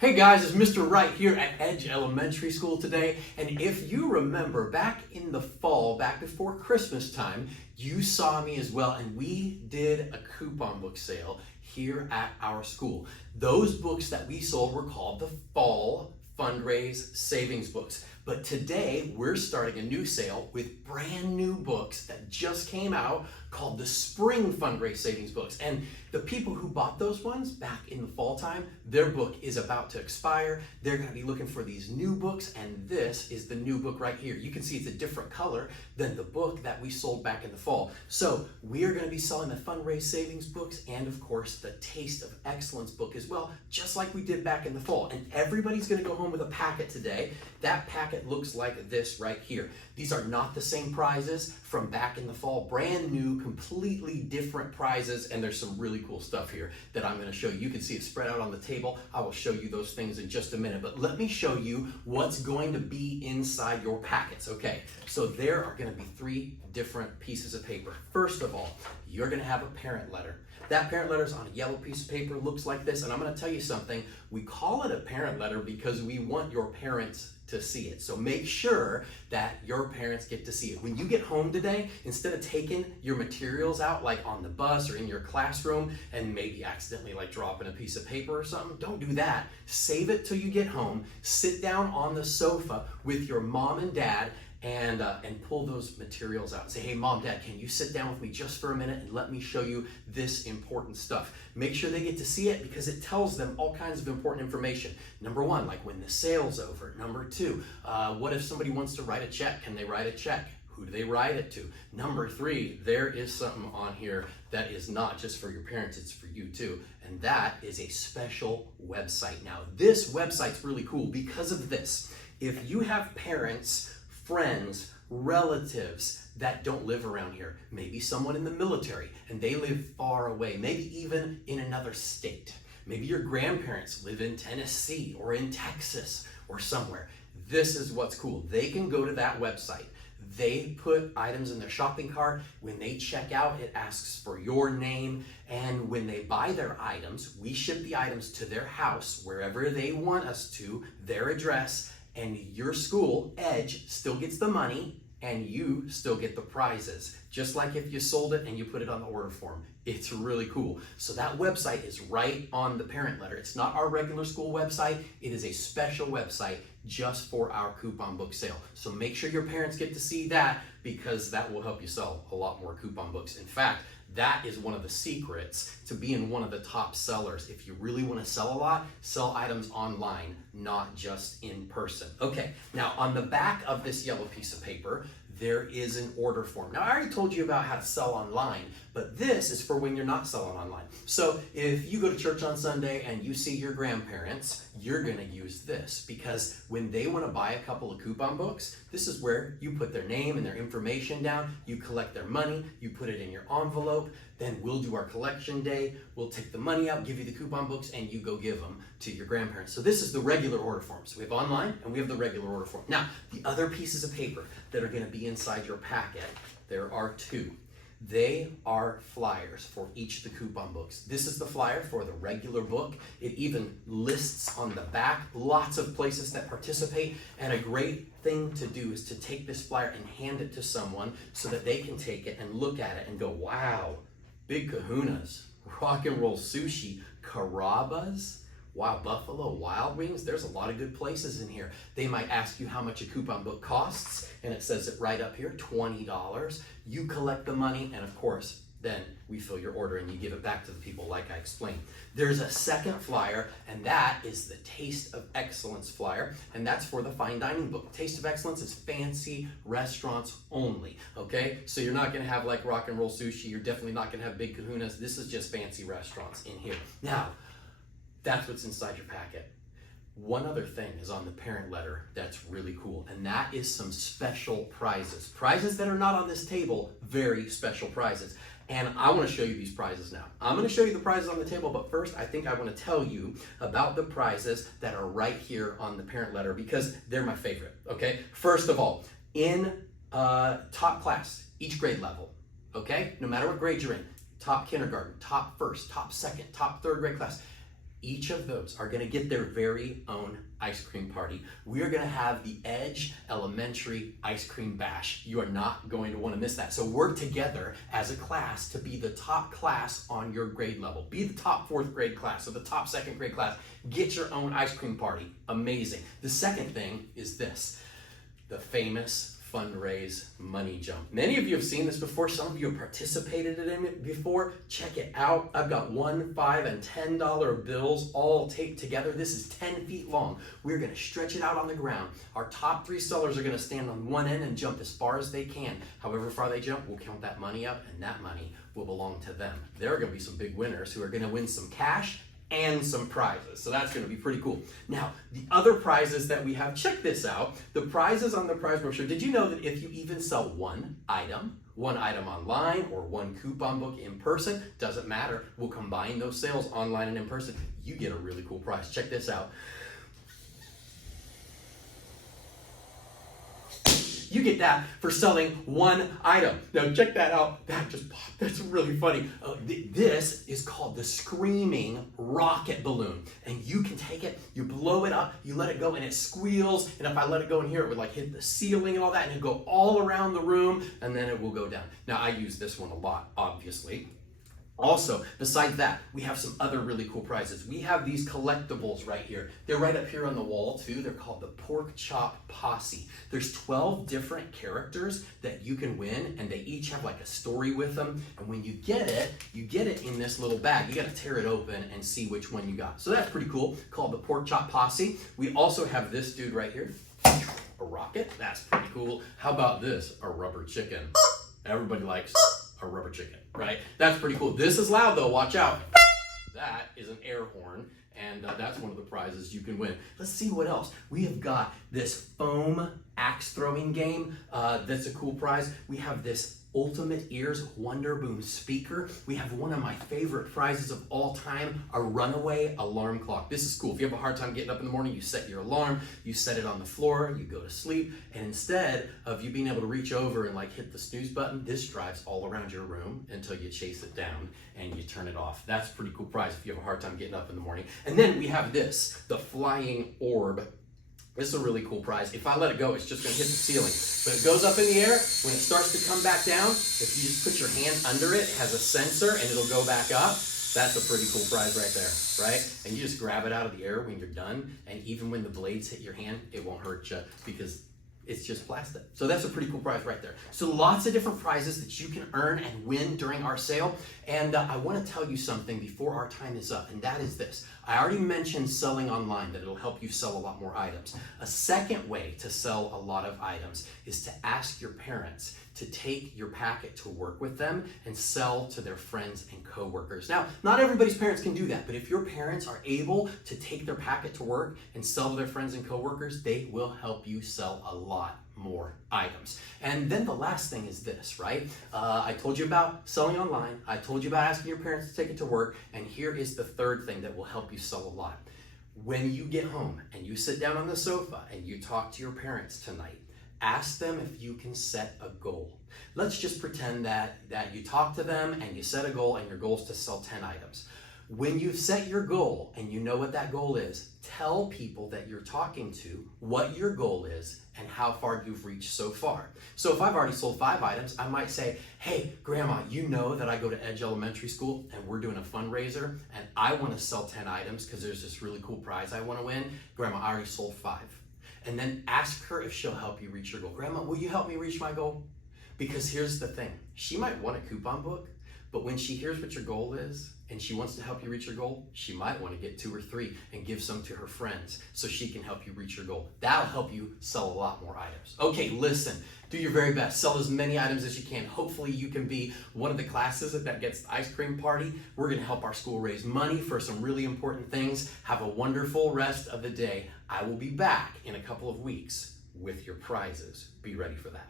Hey guys, it's Mr. Wright here at Edge Elementary School today. And if you remember, back in the fall, back before Christmas time, you saw me as well, and we did a coupon book sale here at our school. Those books that we sold were called the Fall Fundraise Savings Books. But today, we're starting a new sale with brand new books that just came out called the Spring Fundraise Savings Books. And the people who bought those ones back in the fall time, their book is about to expire. They're going to be looking for these new books, and this is the new book right here. You can see it's a different color than the book that we sold back in the fall. So we are going to be selling the Fundraise Savings Books and, of course, the Taste of Excellence book as well, just like we did back in the fall. And everybody's going to go home with a packet today. That packet looks like this right here. These are not the same prizes from back in the fall. Brand new, completely different prizes, and there's some really cool stuff here that I'm going to show you. You can see it spread out on the table. I will show you those things in just a minute, but let me show you what's going to be inside your packets. Okay, so there are going to be 3 different pieces of paper. First of all, you're going to have a parent letter. That parent letter is on a yellow piece of paper, looks like this, and I'm going to tell you something. We call it a parent letter because we want your parents to see it. So make sure that your parents get to see it. When you get home today, instead of taking your materials out like on the bus or in your classroom and maybe accidentally like dropping a piece of paper or something, don't do that. Save it till you get home. Sit down on the sofa with your mom and dad and pull those materials out and say, hey, mom, dad, can you sit down with me just for a minute and let me show you this important stuff? Make sure they get to see it because it tells them all kinds of important information. Number 1, like when the sale's over. Number 2, what if somebody wants to write a check? Can they write a check? Who do they write it to? Number 3, there is something on here that is not just for your parents, it's for you too. And that is a special website. Now, this website's really cool because of this. If you have parents, friends, relatives that don't live around here, maybe someone in the military and they live far away, maybe even in another state. Maybe your grandparents live in Tennessee or in Texas or somewhere. This is what's cool. They can go to that website. They put items in their shopping cart. When they check out, it asks for your name. And when they buy their items, we ship the items to their house, wherever they want us to, their address. And your school, Edge, still gets the money and you still get the prizes. Just like if you sold it and you put it on the order form. It's really cool. So that website is right on the parent letter. It's not our regular school website. It is a special website just for our coupon book sale. So make sure your parents get to see that because that will help you sell a lot more coupon books. In fact, that is one of the secrets to being one of the top sellers. If you really want to sell a lot, sell items online, not just in person. Okay, now on the back of this yellow piece of paper, there is an order form. Now, I already told you about how to sell online, but this is for when you're not selling online. So if you go to church on Sunday and you see your grandparents, you're gonna use this because when they wanna buy a couple of coupon books, this is where you put their name and their information down, you collect their money, you put it in your envelope, then we'll do our collection day, we'll take the money out, give you the coupon books, and you go give them to your grandparents. So this is the regular order form. So we have online and we have the regular order form. Now, the other pieces of paper that are gonna be inside your packet, there are 2. They are flyers for each of the coupon books. This is the flyer for the regular book. It even lists on the back lots of places that participate, and a great thing to do is to take this flyer and hand it to someone so that they can take it and look at it and go, wow, Big Kahunas, Rock and Roll Sushi, Carrabba's, Wow, Buffalo Wild Wings, there's a lot of good places in here. They might ask you how much a coupon book costs, and it says it right up here, $20. You collect the money, and of course, then we fill your order and you give it back to the people like I explained. There's a second flyer, and that is the Taste of Excellence flyer, and that's for the fine dining book. Taste of Excellence is fancy restaurants only, okay? So you're not gonna have like Rock and Roll Sushi, you're definitely not gonna have Big Kahunas. This is just fancy restaurants in here. Now, that's what's inside your packet. One other thing is on the parent letter that's really cool, and that is some special prizes. Prizes that are not on this table, very special prizes. And I want to show you these prizes now. I'm going to show you the prizes on the table, but first I think I want to tell you about the prizes that are right here on the parent letter because they're my favorite, okay? First of all, in top class, each grade level, okay? No matter what grade you're in, top kindergarten, top first, top second, top third grade class, Each of those are going to get their very own ice cream party. We are going to have the Edge Elementary Ice Cream Bash. You are not going to want to miss that. So work together as a class to be the top class on your grade level. Be the top 4th grade class or the top 2nd grade class. Get your own ice cream party. Amazing. The second thing is this, the famous fundraise money jump. Many of you have seen this before. Some of you have participated in it before. Check it out. I've got $1, $5, and $10 bills all taped together. This is 10 feet long. We're going to stretch it out on the ground. Our top 3 sellers are going to stand on one end and jump as far as they can. However far they jump, we'll count that money up, and that money will belong to them. There are going to be some big winners who are going to win some cash and some prizes. So that's going to be pretty cool. Now, the other prizes that we have, check this out. The prizes on the prize brochure. Did you know that if you even sell one item online or one coupon book in person, doesn't matter, we'll combine those sales online and in person, you get a really cool prize. Check this out. You get that for selling one item. Now check that out. That just popped. That's really funny. This is called the Screaming Rocket Balloon. And you can take it, you blow it up, you let it go, and it squeals. And if I let it go in here, it would like hit the ceiling and all that, and it'd go all around the room, and then it will go down. Now I use this one a lot, obviously. Also, besides that, we have some other really cool prizes. We have these collectibles right here. They're right up here on the wall too. They're called the Pork Chop Posse. There's 12 different characters that you can win, and they each have like a story with them. And when you get it in this little bag. You gotta tear it open and see which one you got. So that's pretty cool, called the Pork Chop Posse. We also have this dude right here, a rocket. That's pretty cool. How about this, a rubber chicken? Everybody likes a rubber chicken, right? That's pretty cool. This is loud though, watch out. That is an air horn, and that's one of the prizes you can win. Let's see what else. We have got this foam axe throwing game. That's a cool prize. We have this Ultimate Ears Wonder Boom speaker. We have one of my favorite prizes of all time, a runaway alarm clock. This is cool. If you have a hard time getting up in the morning, you set your alarm, you set it on the floor, you go to sleep, and instead of you being able to reach over and like hit the snooze button, this drives all around your room until you chase it down and you turn it off. That's a pretty cool prize if you have a hard time getting up in the morning. And then we have this, the flying orb. This is a really cool prize. If I let it go, it's just gonna hit the ceiling. But it goes up in the air. When it starts to come back down, if you just put your hand under it, it has a sensor and it'll go back up. That's a pretty cool prize right there, right? And you just grab it out of the air when you're done. And even when the blades hit your hand, it won't hurt you because it's just plastic. So that's a pretty cool prize right there. So lots of different prizes that you can earn and win during our sale. And I want to tell you something before our time is up, and that is this. I already mentioned selling online, that it'll help you sell a lot more items. A second way to sell a lot of items is to ask your parents to take your packet to work with them and sell to their friends and coworkers. Now, not everybody's parents can do that, but if your parents are able to take their packet to work and sell to their friends and coworkers, they will help you sell a lot more items. And then the last thing is this, right? I told you about selling online. I told you about asking your parents to take it to work. And here is the third thing that will help you sell a lot. When you get home and you sit down on the sofa and you talk to your parents tonight, ask them if you can set a goal. Let's just pretend that you talk to them and you set a goal, and your goal is to sell 10 items. When you've set your goal and you know what that goal is, tell people that you're talking to what your goal is and how far you've reached so far. So if I've already sold 5 items, I might say, hey, Grandma, you know that I go to Edge Elementary School and we're doing a fundraiser and I want to sell 10 items because there's this really cool prize I want to win. Grandma, I already sold 5. And then ask her if she'll help you reach your goal. Grandma, will you help me reach my goal? Because here's the thing. She might want a coupon book, but when she hears what your goal is and she wants to help you reach your goal, she might want to get 2 or 3 and give some to her friends so she can help you reach your goal. That'll help you sell a lot more items. Okay, listen, do your very best. Sell as many items as you can. Hopefully you can be one of the classes that gets the ice cream party. We're going to help our school raise money for some really important things. Have a wonderful rest of the day. I will be back in a couple of weeks with your prizes. Be ready for that.